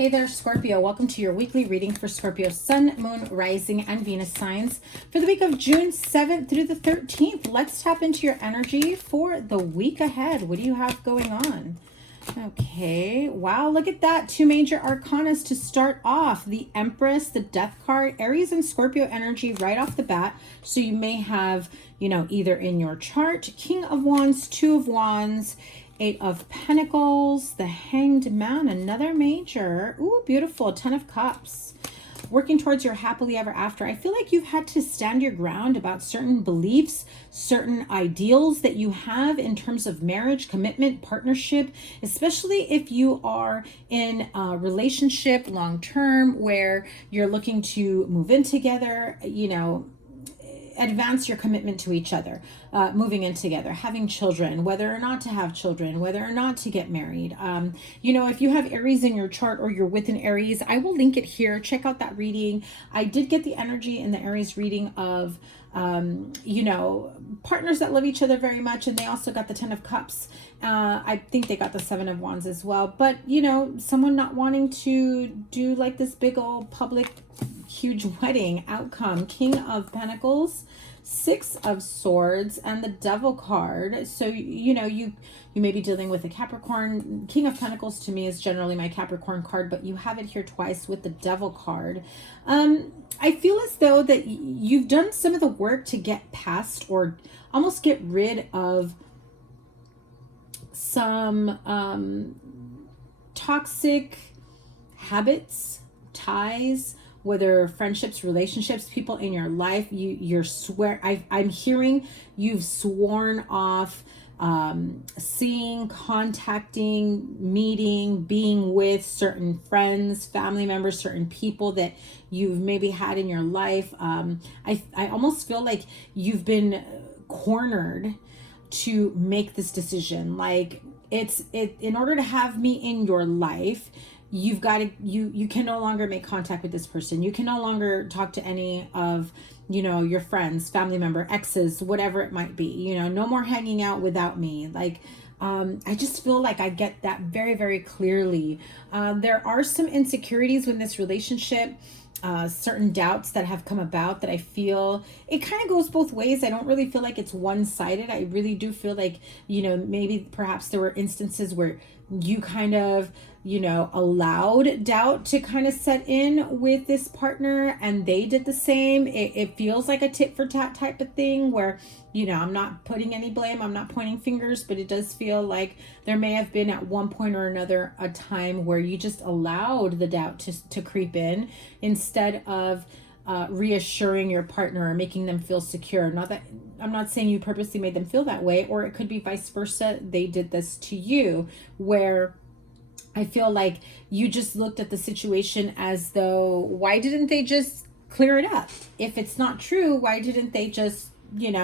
Hey there, Scorpio. Welcome to your weekly reading for Scorpio Sun, Moon, Rising, and Venus signs for the week of June 7th through the 13th. Let's tap into your energy for the week ahead. What do you have going on? Okay, wow, look at that. Two major arcanas to start off. The Empress, the Death card, Aries and Scorpio energy right off the bat. So you may have, either in your chart, King of Wands, Two of Wands, Eight of Pentacles, the Hanged Man, another major. Ooh, beautiful. Ten of Cups. Working towards your happily ever after. I feel like you've had to stand your ground about certain beliefs, certain ideals that you have in terms of marriage, commitment, partnership, especially if you are in a relationship long-term where you're looking to move in together, advance your commitment to each other, moving in together, having children, whether or not to have children, whether or not to get married. If you have Aries in your chart or you're with an Aries, I will link it here. Check out that reading. I did get the energy in the Aries reading of, partners that love each other very much. And they also got the Ten of Cups. I think they got the Seven of Wands as well. But, someone not wanting to do like this big old public huge wedding outcome. King of Pentacles, Six of Swords, and the Devil card. So you may be dealing with a Capricorn. King of Pentacles to me is generally my Capricorn card, but you have it here twice with the Devil card. I feel as though that you've done some of the work to get past or almost get rid of some toxic habits, ties, whether friendships, relationships, people in your life. I'm hearing you've sworn off seeing, contacting, meeting, being with certain friends, family members, certain people that you've maybe had in your life. I almost feel like you've been cornered to make this decision. Like in order to have me in your life, you've got to, you can no longer make contact with this person. You can no longer talk to any of, your friends, family member, exes, whatever it might be, no more hanging out without me. Like, I just feel like I get that very, very clearly. There are some insecurities in this relationship, certain doubts that have come about that I feel it kind of goes both ways. I don't really feel like it's one-sided. I really do feel like, maybe perhaps there were instances where you kind of, allowed doubt to kind of set in with this partner and they did the same. It feels like a tit for tat type of thing where, I'm not putting any blame, I'm not pointing fingers, but it does feel like there may have been at one point or another a time where you just allowed the doubt to creep in instead of reassuring your partner or making them feel secure. Not that I'm not saying you purposely made them feel that way, or it could be vice versa. They did this to you, where I feel like you just looked at the situation as though, why didn't they just clear it up? If it's not true, why didn't they just,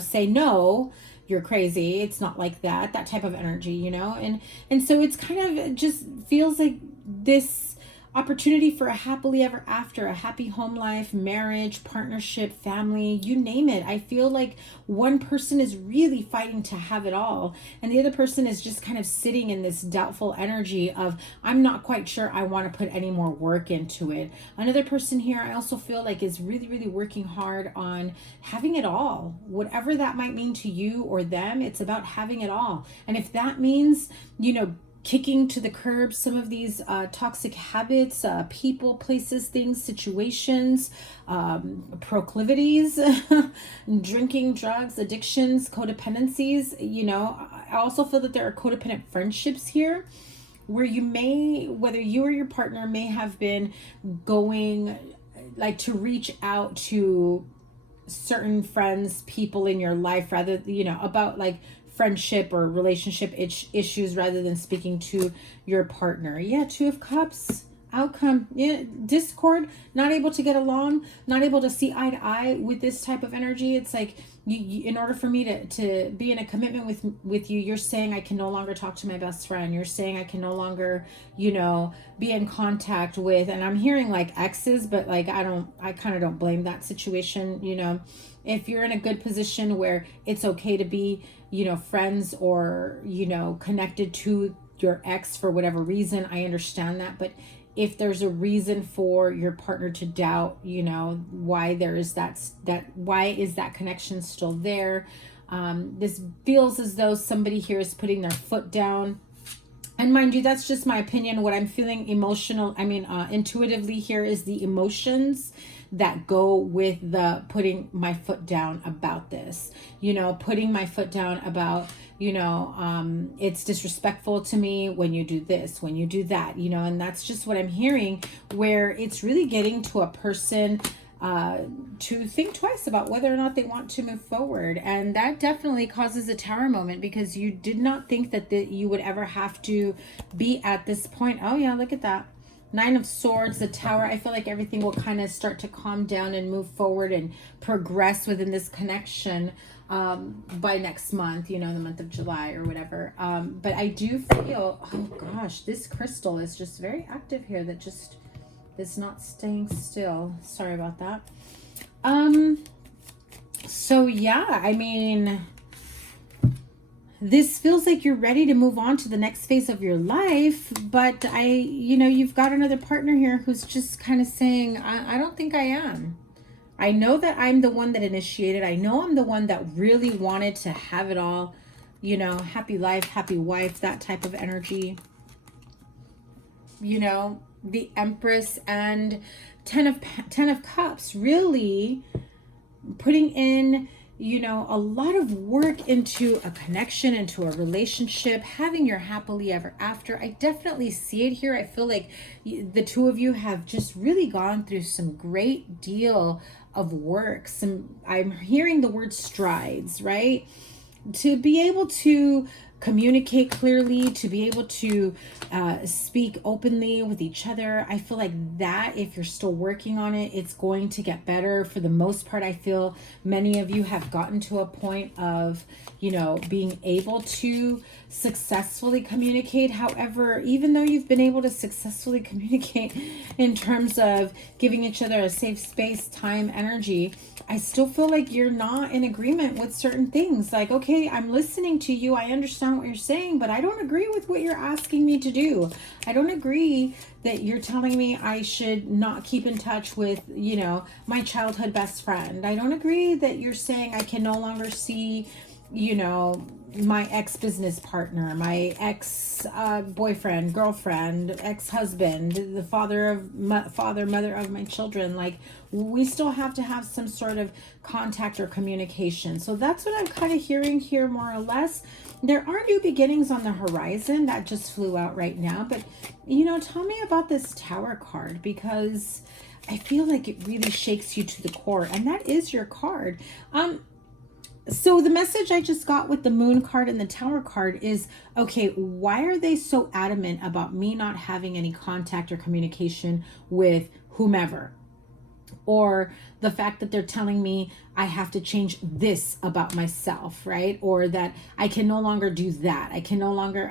say, no, you're crazy, it's not like that type of energy, and so it's kind of just feels like this opportunity for a happily ever after, a happy home life, marriage, partnership, family, you name it. I feel like one person is really fighting to have it all, and the other person is just kind of sitting in this doubtful energy of, I'm not quite sure I want to put any more work into it. Another person here I also feel like is really, really working hard on having it all. Whatever that might mean to you or them, it's about having it all. And if that means, kicking to the curb some of these toxic habits, people, places, things, situations, proclivities, drinking, drugs, addictions, codependencies. I also feel that there are codependent friendships here where whether you or your partner may have been going like to reach out to certain friends, people in your life, rather, about like friendship or relationship issues rather than speaking to your partner. Yeah, Two of Cups outcome. Yeah, discord, not able to get along, not able to see eye to eye with this type of energy. It's like you in order for me to be in a commitment with you, you're saying I can no longer talk to my best friend. You're saying I can no longer, be in contact with, and I'm hearing like exes, but like I kind of don't blame that situation. If you're in a good position where it's okay to be, friends or, connected to your ex for whatever reason, I understand that. But if there's a reason for your partner to doubt, you know, why there is why is that connection still there? This feels as though somebody here is putting their foot down. And mind you, that's just my opinion. What I'm feeling intuitively here is the emotions that go with the putting my foot down about this. You know, putting my foot down about, you know, it's disrespectful to me when you do this, when you do that, you know, and that's just what I'm hearing, where it's really getting to a person to think twice about whether or not they want to move forward. And that definitely causes a tower moment, because you did not think that you would ever have to be at this point. Oh yeah, look at that. 9 of Swords, the Tower. I feel like everything will kind of start to calm down and move forward and progress within this connection by next month, you know, the month of July or whatever. But I do feel, oh gosh, this crystal is just very active here, that just is not staying still. Sorry about that. So yeah, I mean, this feels like you're ready to move on to the next phase of your life, but you know, you've got another partner here who's just kind of saying, I don't think I am. I know that I'm the one that initiated. I know I'm the one that really wanted to have it all, you know, happy life, happy wife, that type of energy. You know, the Empress and 10 of Cups, really putting in, you know, a lot of work into a connection, into a relationship, having your happily ever after. I definitely see it here. I feel like the two of you have just really gone through some great deal of work. I'm hearing the word strides, right? To be able to communicate clearly, to be able to speak openly with each other. I feel like that, if you're still working on it, it's going to get better. For the most part, I feel many of you have gotten to a point of, you know, being able to successfully communicate. However, even though you've been able to successfully communicate in terms of giving each other a safe space, time, energy, I still feel like you're not in agreement with certain things. Like, okay, I'm listening to you. I understand what you're saying, but I don't agree with what you're asking me to do. I don't agree that you're telling me I should not keep in touch with, you know, my childhood best friend. I don't agree that you're saying I can no longer see, you know, my ex-business partner, my ex-boyfriend, girlfriend, ex-husband, the mother of my children. Like, we still have to have some sort of contact or communication. So that's what I'm kind of hearing here, more or less. There are new beginnings on the horizon. That just flew out right now. But, you know, tell me about this Tower card, because I feel like it really shakes you to the core. And that is your card. So the message I just got with the Moon card and the Tower card is, okay, why are they so adamant about me not having any contact or communication with whomever? Or the fact that they're telling me I have to change this about myself, right? Or that I can no longer do that. I can no longer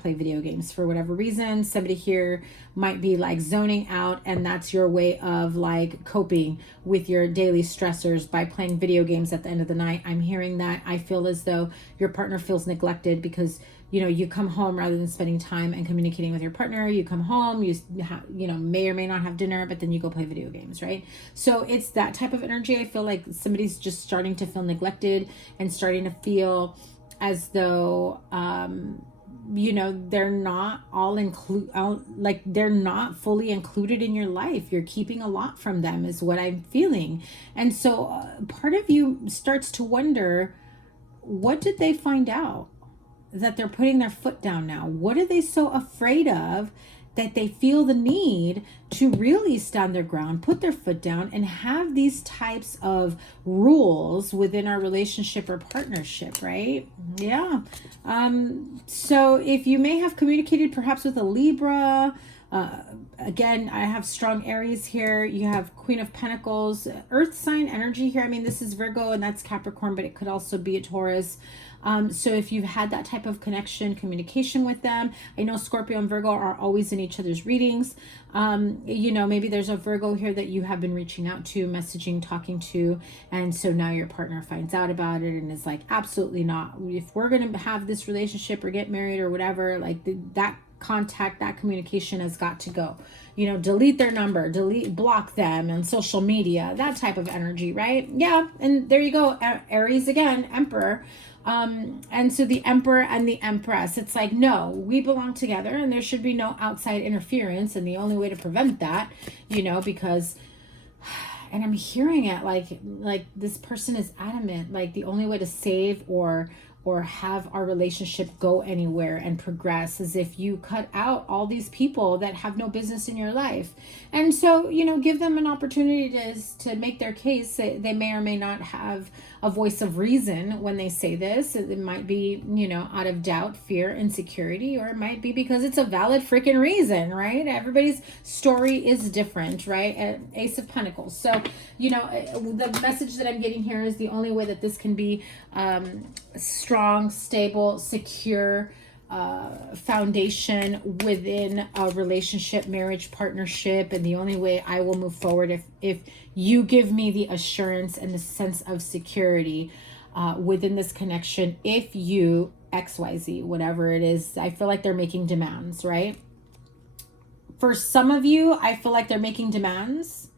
play video games for whatever reason. Somebody here might be like zoning out, and that's your way of like coping with your daily stressors by playing video games at the end of the night. I'm hearing that. I feel as though your partner feels neglected because, you know, you come home rather than spending time and communicating with your partner. You come home, you may or may not have dinner, but then you go play video games, right? So it's that type of energy. I feel like somebody's just starting to feel neglected and starting to feel as though, you know, they're not they're not fully included in your life. You're keeping a lot from them is what I'm feeling. And so part of you starts to wonder, what did they find out that they're putting their foot down now? What are they so afraid of that they feel the need to really stand their ground, put their foot down, and have these types of rules within our relationship or partnership, right? Yeah. So if you may have communicated perhaps with a Libra, again, I have strong Aries here. You have Queen of Pentacles, Earth sign energy here. I mean, this is Virgo and that's Capricorn, but it could also be a Taurus. So if you've had that type of connection, communication with them, I know Scorpio and Virgo are always in each other's readings. You know, maybe there's a Virgo here that you have been reaching out to, messaging, talking to, and so now your partner finds out about it and is like, absolutely not. If we're going to have this relationship or get married or whatever, like that contact, that communication has got to go. You know, delete their number, block them on social media, that type of energy, right? Yeah, and there you go, Aries again, Emperor. And so the Emperor and the Empress, it's like, no, we belong together and there should be no outside interference. And the only way to prevent that, you know, because, and I'm hearing it like this person is adamant, like the only way to save or have our relationship go anywhere and progress is if you cut out all these people that have no business in your life. And so, you know, give them an opportunity to make their case. They may or may not have a voice of reason when they say this. It might be, you know, out of doubt, fear, insecurity, or it might be because it's a valid freaking reason, right? Everybody's story is different, right? Ace of Pentacles. So, you know, the message that I'm getting here is the only way that this can be strong, stable, secure foundation within a relationship, marriage, partnership. And the only way I will move forward if you give me the assurance and the sense of security within this connection, if you XYZ, whatever it is. I feel like they're making demands, right? For some of you, I feel like they're making demands,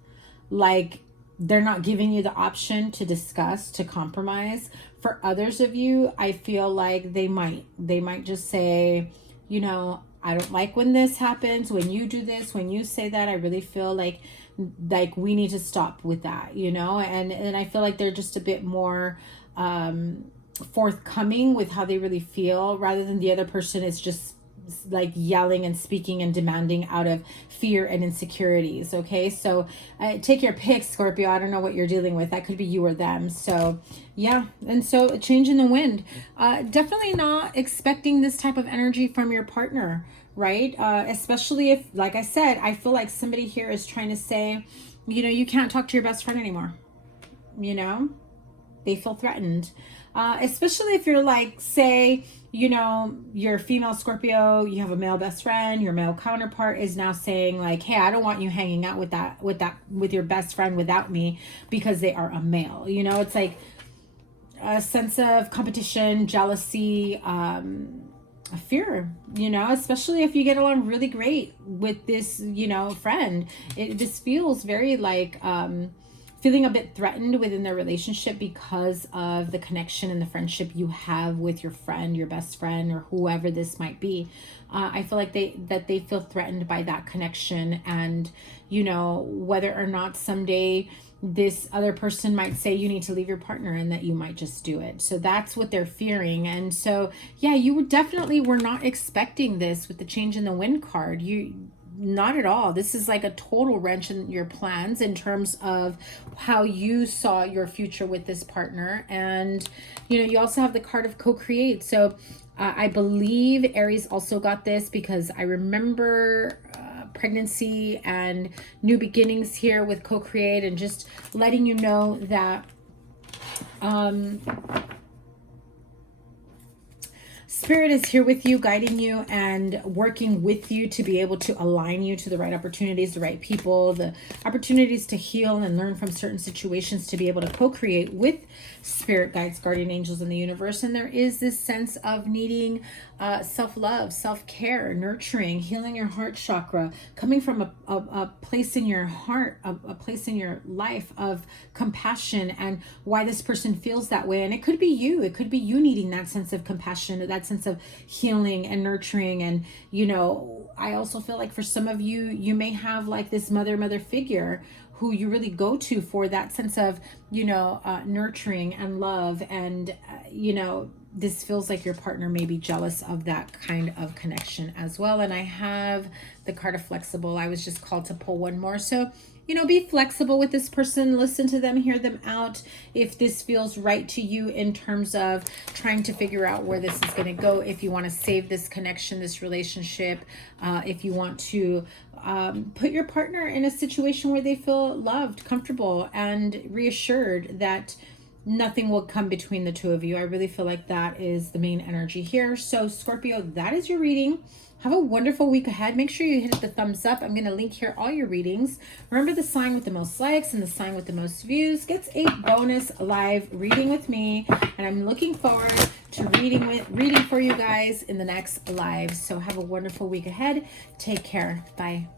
like they're not giving you the option to discuss, to compromise. For others of you, I feel like they might just say, you know, I don't like when this happens, when you do this, when you say that. I really feel like we need to stop with that, you know? And I feel like they're just a bit more forthcoming with how they really feel, rather than the other person is just like yelling and speaking and demanding out of fear and insecurities. Okay, so take your pick, Scorpio. I don't know what you're dealing with. That could be you or them. So yeah, and so a change in the wind. Definitely not expecting this type of energy from your partner, right? Especially if, like I said, I feel like somebody here is trying to say, you know, you can't talk to your best friend anymore. You know, they feel threatened. Especially if you're like, say, you know, you're a female Scorpio, you have a male best friend, your male counterpart is now saying like, hey, I don't want you hanging out with your best friend without me because they are a male. You know, it's like a sense of competition, jealousy, fear, you know, especially if you get along really great with this, you know, friend. This feels very like, feeling a bit threatened within their relationship because of the connection and the friendship you have with your friend, your best friend, or whoever this might be. I feel like they feel threatened by that connection, and you know, whether or not someday this other person might say you need to leave your partner and that you might just do it. So that's what they're fearing. And so yeah, you definitely were not expecting this with the change in the wind card. Not at all. This is like a total wrench in your plans in terms of how you saw your future with this partner. And, you know, you also have the card of co-create. So I believe Aries also got this because I remember pregnancy and new beginnings here with co-create, and just letting you know that Spirit is here with you, guiding you and working with you to be able to align you to the right opportunities, the right people, the opportunities to heal and learn from certain situations, to be able to co-create with spirit guides, guardian angels in the universe. And there is this sense of needing self-love, self-care, nurturing, healing your heart chakra, coming from a place in your heart, a place in your life of compassion, and why this person feels that way. And it could be you. It could be you needing that sense of compassion, that sense of healing and nurturing. And, you know, I also feel like for some of you, you may have like this mother figure who you really go to for that sense of, you know, nurturing and love. And, you know, this feels like your partner may be jealous of that kind of connection as well. And I have the card of flexible. I was just called to pull one more. So, you know, be flexible with this person, listen to them, hear them out. If this feels right to you in terms of trying to figure out where this is going to go, if you want to save this connection, this relationship, if you want to put your partner in a situation where they feel loved, comfortable, and reassured that nothing will come between the two of you. I really feel like that is the main energy here. So Scorpio, that is your reading. Have a wonderful week ahead. Make sure you hit the thumbs up. I'm going to link here all your readings. Remember, the sign with the most likes and the sign with the most views gets a bonus live reading with me. And I'm looking forward to reading for you guys in the next live. So have a wonderful week ahead. Take care. Bye.